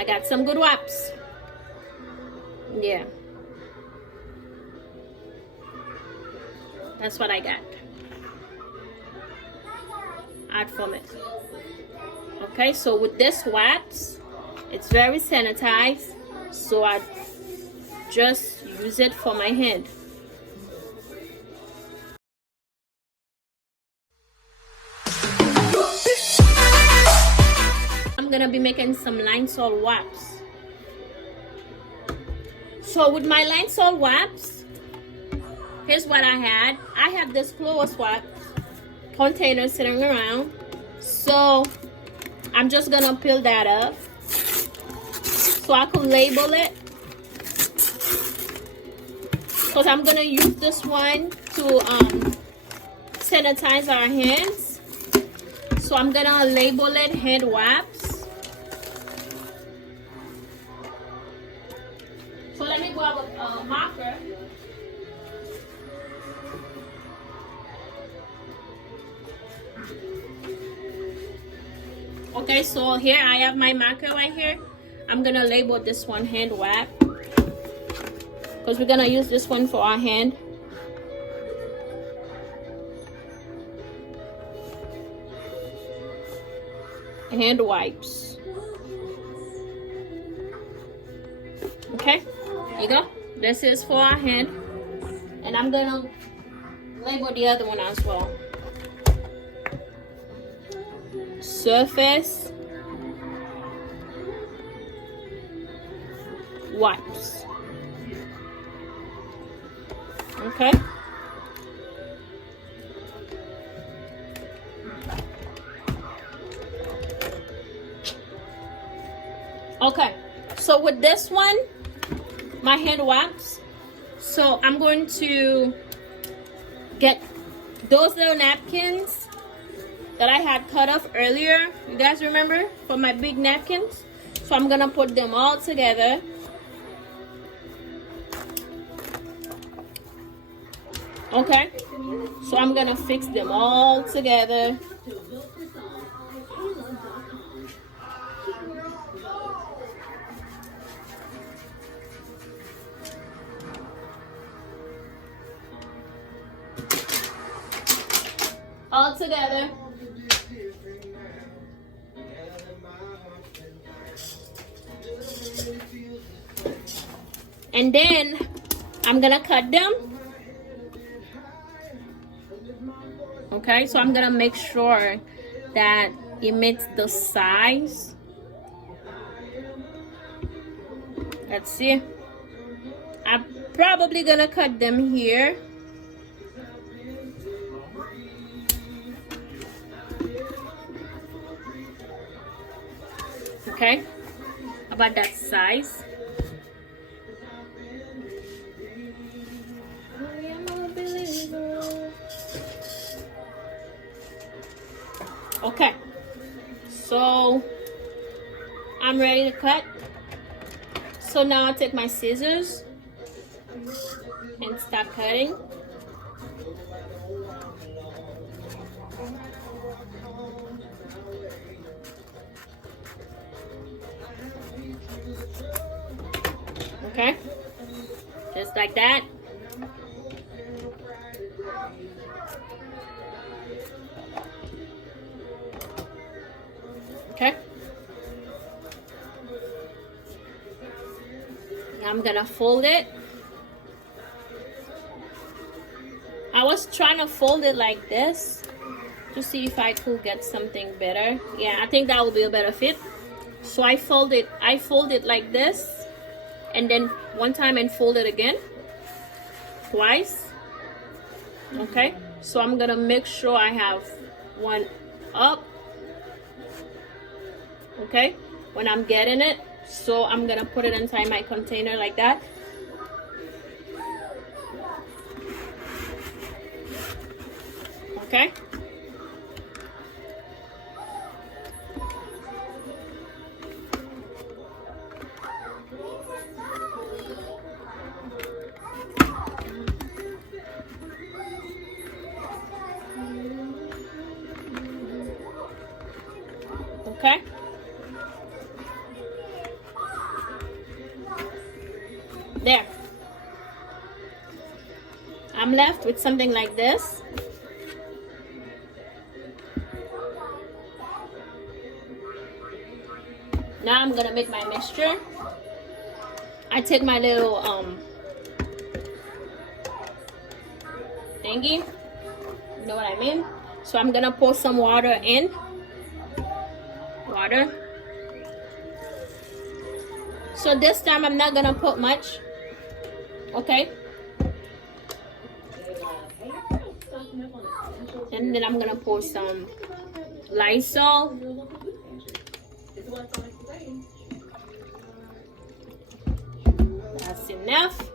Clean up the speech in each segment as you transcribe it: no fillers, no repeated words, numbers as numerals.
I got some good wipes. Yeah. That's what I got. Out from it. Okay, so with this wipes, it's very sanitized. So I just use it for my hand. I'm gonna be making some Lysol wipes. So with my Lysol wipes, here's what I had. I had this Clorox wipe container sitting around. So I'm just gonna peel that up so I could label it. Because I'm gonna use this one to sanitize our hands. So I'm gonna label it hand wipes. So let me grab a marker. Okay, so here I have my marker right here. I'm gonna label this one hand wipe because we're gonna use this one for our hand. Hand wipes. Okay, here you go. This is for our hand, and I'm gonna label the other one as well. Surface wipes. Okay. Okay, so with this one, my hand wipes, so I'm going to get those little napkins that I had cut off earlier. You guys remember, for my big napkins? So I'm gonna put them all together. Okay, so I'm gonna fix them all together. All together. And then I'm gonna cut them. Okay, so I'm gonna make sure that it meets the size. Let's see. I'm probably gonna cut them here. Okay, about that size. Okay, so I'm ready to cut. So now I'll take my scissors and start cutting. Okay, just like that. Okay, I'm gonna fold it. I was trying to fold it like this to see if I could get something better. Yeah, I think that would be a better fit. So I fold it like this, and then one time and fold it again twice. Okay, so I'm gonna make sure I have one up. Okay, when I'm getting it, so I'm gonna put it inside my container like that. Okay, okay. There. I'm left with something like this. Now I'm gonna make my mixture. I take my little thingy, you know what I mean? So I'm gonna pour some water in. Water. So this time I'm not gonna put much. Okay? And then I'm gonna pour some Lysol. That's enough.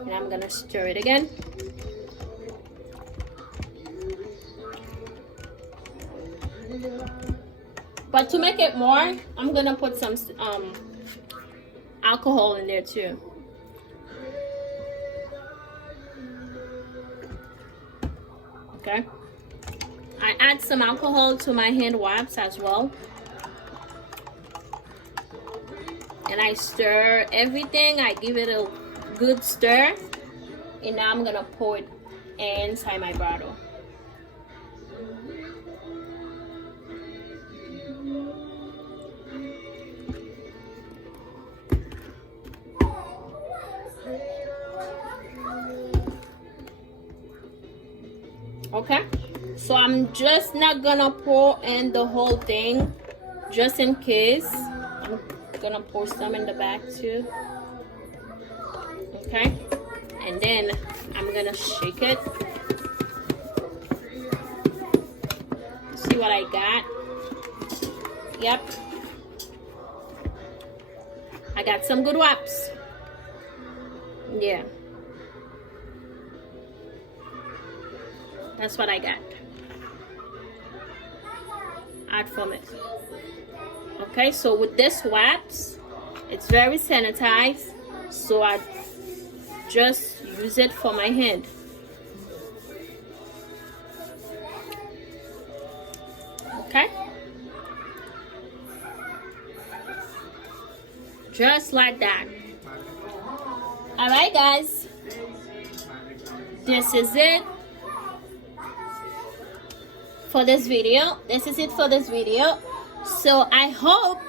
And I'm gonna stir it again. But to make it more, I'm gonna put some alcohol in there too. Okay. I add some alcohol to my hand wipes as well. And I stir everything. I give it a good stir. And now I'm gonna pour it inside my bottle. Okay, so I'm just not gonna pour in the whole thing, just in case. I'm gonna pour some in the back too. Okay, and then I'm gonna shake it. See what I got? Yep, I got some good wipes. Yeah, that's what I got. Add from it. Okay, so with this wipes, it's very sanitized, so I just use it for my hand. Okay, just like that. All right, guys, this is it for this video. So I hope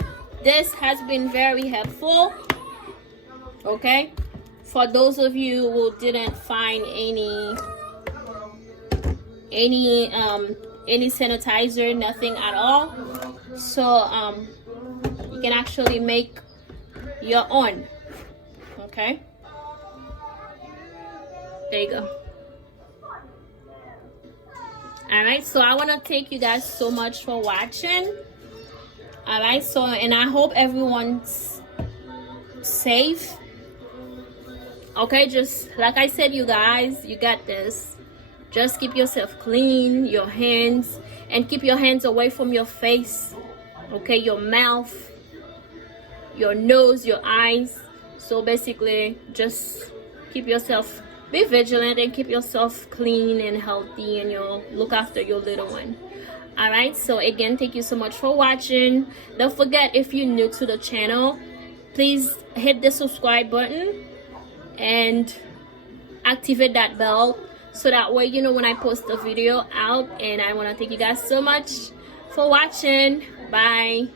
this has been very helpful. Okay, for those of you who didn't find any sanitizer, nothing at all, so you can actually make your own. Okay, there you go. All right, so I want to thank you guys so much for watching. All right, so, and I hope everyone's safe. Okay, just like I said, you guys, you got this. Just keep yourself clean, your hands, and keep your hands away from your face. Okay, your mouth, your nose, your eyes. So basically, just keep yourself, be vigilant and keep yourself clean and healthy, and you'll look after your little one. All right, so again, thank you so much for watching. Don't forget, if you're new to the channel, please hit the subscribe button and activate that bell, so that way you know when I post a video out. And I want to thank you guys so much for watching. Bye.